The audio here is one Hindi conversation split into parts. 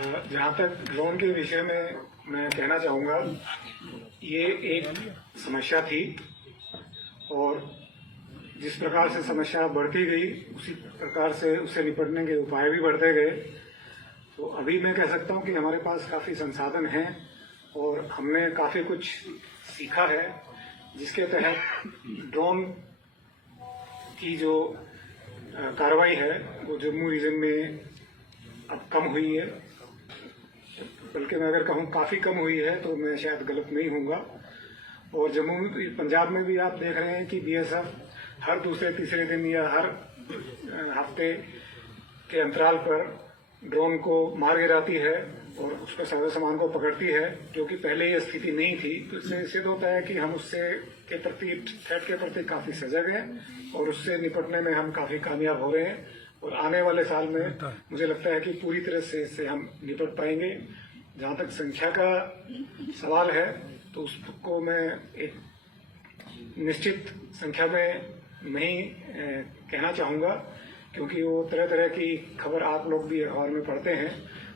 जहाँ तक ड्रोन के विषय में मैं कहना चाहूँगा, ये एक समस्या थी और जिस प्रकार से समस्या बढ़ती गई उसी प्रकार से उससे निपटने के उपाय भी बढ़ते गए। तो अभी मैं कह सकता हूँ कि हमारे पास काफ़ी संसाधन हैं और हमने काफ़ी कुछ सीखा है, जिसके तहत ड्रोन की जो कार्रवाई है वो जम्मू रीजन में अब कम हुई है। बल्कि मैं अगर कहूँ काफ़ी कम हुई है तो मैं शायद गलत नहीं होऊंगा। और जम्मू पंजाब में भी आप देख रहे हैं कि बीएसएफ हर दूसरे तीसरे दिन या हर हफ्ते के अंतराल पर ड्रोन को मार गिराती है और उसके सारे सामान को पकड़ती है, जो कि पहले ये स्थिति नहीं थी। तो इससे सिद्ध होता है कि हम उससे के प्रति थ्रेट के प्रति काफ़ी सजग हैं और उससे निपटने में हम काफ़ी कामयाब हो रहे हैं। और आने वाले साल में मुझे लगता है कि पूरी तरह से इससे हम निपट पाएंगे। जहाँ तक संख्या का सवाल है तो उसको मैं एक निश्चित संख्या में नहीं कहना चाहूँगा, क्योंकि वो तरह तरह की खबर आप लोग भी अखबार में पढ़ते हैं।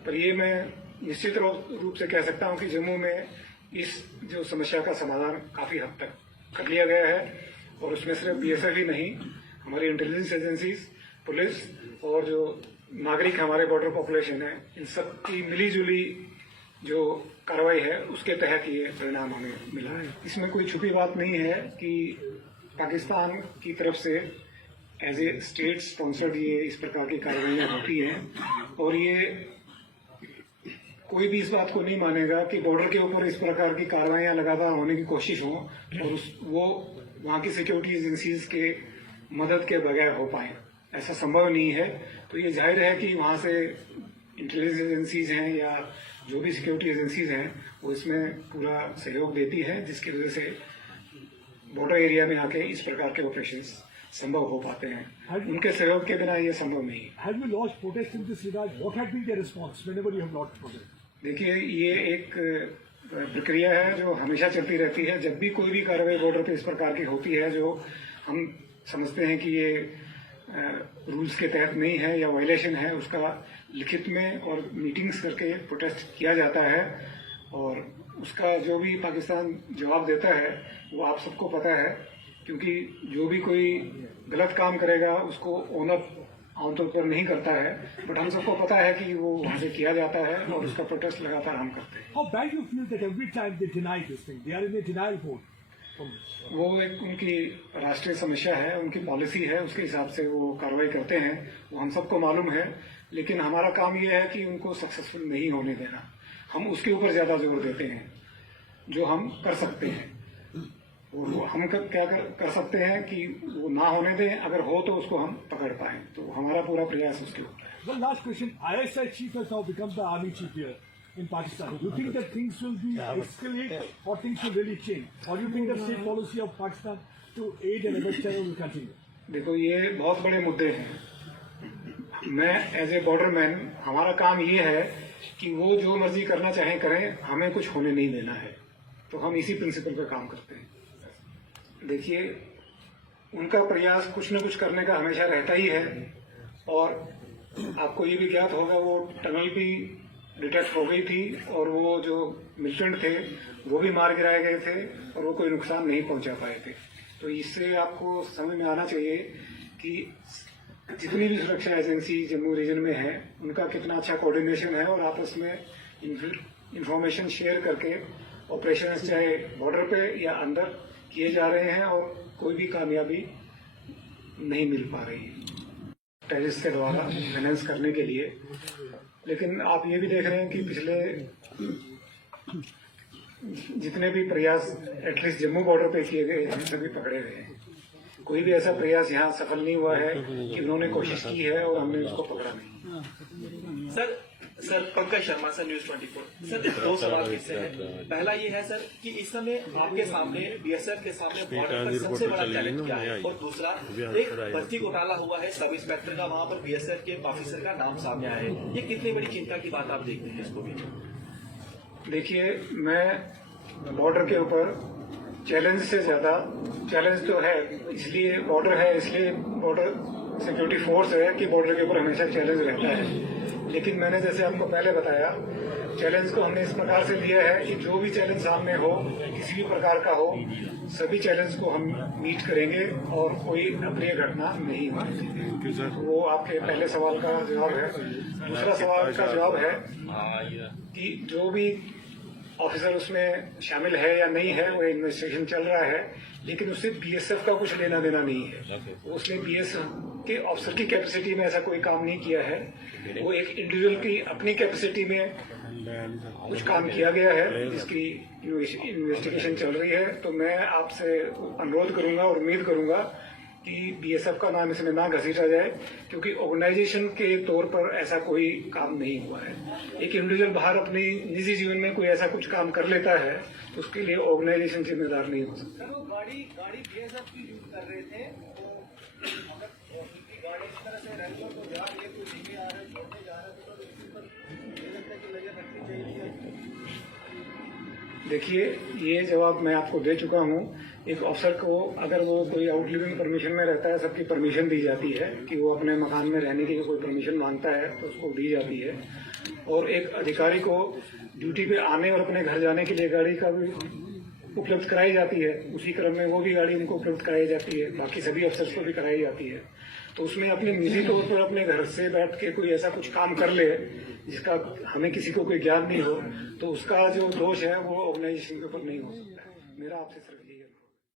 पर ये मैं निश्चित रूप से कह सकता हूँ कि जम्मू में इस जो समस्या का समाधान काफ़ी हद तक कर लिया गया है। और उसमें सिर्फ बीएसएफ ही नहीं, हमारी इंटेलिजेंस एजेंसीज, पुलिस और जो नागरिक हमारे बॉर्डर पॉपुलेशन है, इन सब की मिली जुली जो कार्रवाई है उसके तहत ये परिणाम हमें मिला है। इसमें कोई छुपी बात नहीं है कि पाकिस्तान की तरफ से एज ए स्टेट स्पॉन्सर्ड ये इस प्रकार की कार्रवाइयाँ होती हैं और ये कोई भी इस बात को नहीं मानेगा कि बॉर्डर के ऊपर इस प्रकार की कार्रवाइयाँ लगातार होने की कोशिश हो और वो वहाँ की सिक्योरिटी एजेंसीज के मदद के बगैर हो पाए। ऐसा संभव नहीं है। तो ये जाहिर है कि वहाँ से इंटेलिजेंस एजेंसीज हैं या जो भी सिक्योरिटी एजेंसीज हैं वो इसमें पूरा सहयोग देती है, जिसकी वजह से बॉर्डर एरिया में आके इस प्रकार के ऑपरेशंस संभव हो पाते हैं। उनके सहयोग के बिना ये संभव नहीं है। Have you launched protests in this regard? What had been their response whenever you have launched protests? देखिए, ये एक प्रक्रिया है जो हमेशा चलती रहती है। जब भी कोई भी कार्रवाई बॉर्डर पे इस प्रकार की होती है जो हम समझते हैं कि ये रूल्स के तहत नहीं है या वायलेशन है, उसका लिखित में और मीटिंग्स करके प्रोटेस्ट किया जाता है और उसका जो भी पाकिस्तान जवाब देता है वो आप सबको पता है, क्योंकि जो भी कोई गलत काम करेगा उसको ओनर आमतौर पर नहीं करता है, बट हम सबको पता है कि वो वहाँ से किया जाता है और उसका प्रोटेस्ट लगातार हम करते हैं। How bad you feel that every time they deny this thing, they are in a denial mode? वो एक उनकी राष्ट्रीय समस्या है, उनकी पॉलिसी है, उसके हिसाब से वो कार्रवाई करते हैं, वो हम सबको मालूम है। लेकिन हमारा काम ये है कि उनको सक्सेसफुल नहीं होने देना। हम उसके ऊपर ज्यादा जोर देते हैं जो हम कर सकते हैं। और हम क्या कर सकते हैं कि वो ना होने दें, अगर हो तो उसको हम पकड़ पाए। तो हमारा पूरा प्रयास उसके ऊपर है। One last question. ISI chief has now become the army chief here in Pakistan. Do you think that things will be escalate or things will really change? Or do you think the state policy of Pakistan to aid and abet terror will continue? देखो, ये बहुत बड़े मुद्दे हैं। मैं एज ए बॉर्डर मैन, हमारा काम ये है कि वो जो मर्जी करना चाहें करें, हमें कुछ होने नहीं देना है। तो हम इसी प्रिंसिपल पर काम करते हैं। देखिए, उनका प्रयास कुछ न कुछ करने का हमेशा रहता ही है और आपको ये भी ज्ञात होगा वो टनल भी डिटेक्ट हो गई थी और वो जो मिलिटेंट थे वो भी मार गिराए गए थे और वो कोई नुकसान नहीं पहुंचा पाए थे। तो इससे आपको समझ में आना चाहिए कि जितनी भी सुरक्षा एजेंसी जम्मू रीजन में है उनका कितना अच्छा कोऑर्डिनेशन है और आपस में इंफॉर्मेशन शेयर करके ऑपरेशन चाहे बॉर्डर पे या अंदर किए जा रहे हैं और कोई भी कामयाबी नहीं मिल पा रही है टेररिस्ट के द्वारा फाइनेंस करने के लिए। लेकिन आप ये भी देख रहे हैं कि पिछले जितने भी प्रयास एटलीस्ट जम्मू बॉर्डर पे किए गए हैं सभी पकड़े गए हैं। कोई भी ऐसा प्रयास यहाँ सफल नहीं हुआ है कि उन्होंने कोशिश की है और हमने उसको पकड़ा नहीं। Sir Pankaj Sharma, sir news 24। Sir दो सवाल इससे है। पहला ये है सर कि इस समय आपके सामने बीएसएफ के सामने बॉर्डर पर सबसे बड़ा चैलेंज क्या है, और दूसरा एक भर्ती घोटाला हुआ है सब इंस्पेक्टर का, वहां पर बीएसएफ के ऑफिसर का नाम सामने आया है। ये कितनी बड़ी चिंता की बात आप देखते हैं इसको भी? देखिए, मैं बॉर्डर के ऊपर चैलेंज से ज्यादा, चैलेंज तो है इसलिए बॉर्डर है, इसलिए बॉर्डर सिक्योरिटी फोर्स है कि बॉर्डर के ऊपर हमेशा चैलेंज रहता है। लेकिन मैंने जैसे आपको पहले बताया, चैलेंज को हमने इस प्रकार से लिया है कि जो भी चैलेंज सामने हो, किसी भी प्रकार का हो, सभी चैलेंज को हम मीट करेंगे और कोई अप्रिय घटना नहीं होगी। वो आपके पहले सवाल का जवाब है। दूसरा सवाल का जवाब है कि जो भी ऑफिसर उसमें शामिल है या नहीं है, वो इन्वेस्टिगेशन चल रहा है, लेकिन उससे बीएसएफ का कुछ लेना देना नहीं है। उसने बीएसएफ के ऑफिसर की कैपेसिटी में ऐसा कोई काम नहीं किया है। वो एक इंडिविजुअल की अपनी कैपेसिटी में कुछ काम किया गया है, जिसकी इन्वेस्टिगेशन चल रही है। तो मैं आपसे अनुरोध करूंगा और उम्मीद करूंगा कि बीएसएफ का नाम इसमें ना घसीटा जाए, क्योंकि ऑर्गेनाइजेशन के तौर पर ऐसा कोई काम नहीं हुआ है। एक इंडिविजुअल बाहर अपनी निजी जीवन में कोई ऐसा कुछ काम कर लेता है तो उसके लिए ऑर्गेनाइजेशन जिम्मेदार नहीं हो सकता। वो गाड़ी बीएसएफ की यूज कर रहे थे, तो अगर उनकी गाड़ी इस तरह से रैंक तो जा रही है, कोई लेके आ रहा है, छोड़ने जा रहा है, तो इसके ऊपर मुझे लगता है कि नजर रखनी चाहिए। देखिए, ये जवाब मैं आपको दे चुका हूँ। एक अफसर को अगर वो कोई आउटलिविंग परमिशन में रहता है, सबकी परमिशन दी जाती है कि वो अपने मकान में रहने की कोई परमिशन मांगता है तो उसको दी जाती है। और एक अधिकारी को ड्यूटी पे आने और अपने घर जाने के लिए गाड़ी का भी उपलब्ध कराई जाती है। उसी क्रम में वो भी गाड़ी उनको उपलब्ध कराई जाती है, बाकी सभी अफसर्स को भी कराई जाती है। तो उसमें अपने निजी तौर पर अपने घर से बैठ के कोई ऐसा कुछ काम कर ले जिसका हमें किसी को कोई ज्ञान नहीं हो, तो उसका जो दोष है वो ऑर्गेनाइजेशन के ऊपर नहीं हो सकता है। मेरा आपसे सिर्फ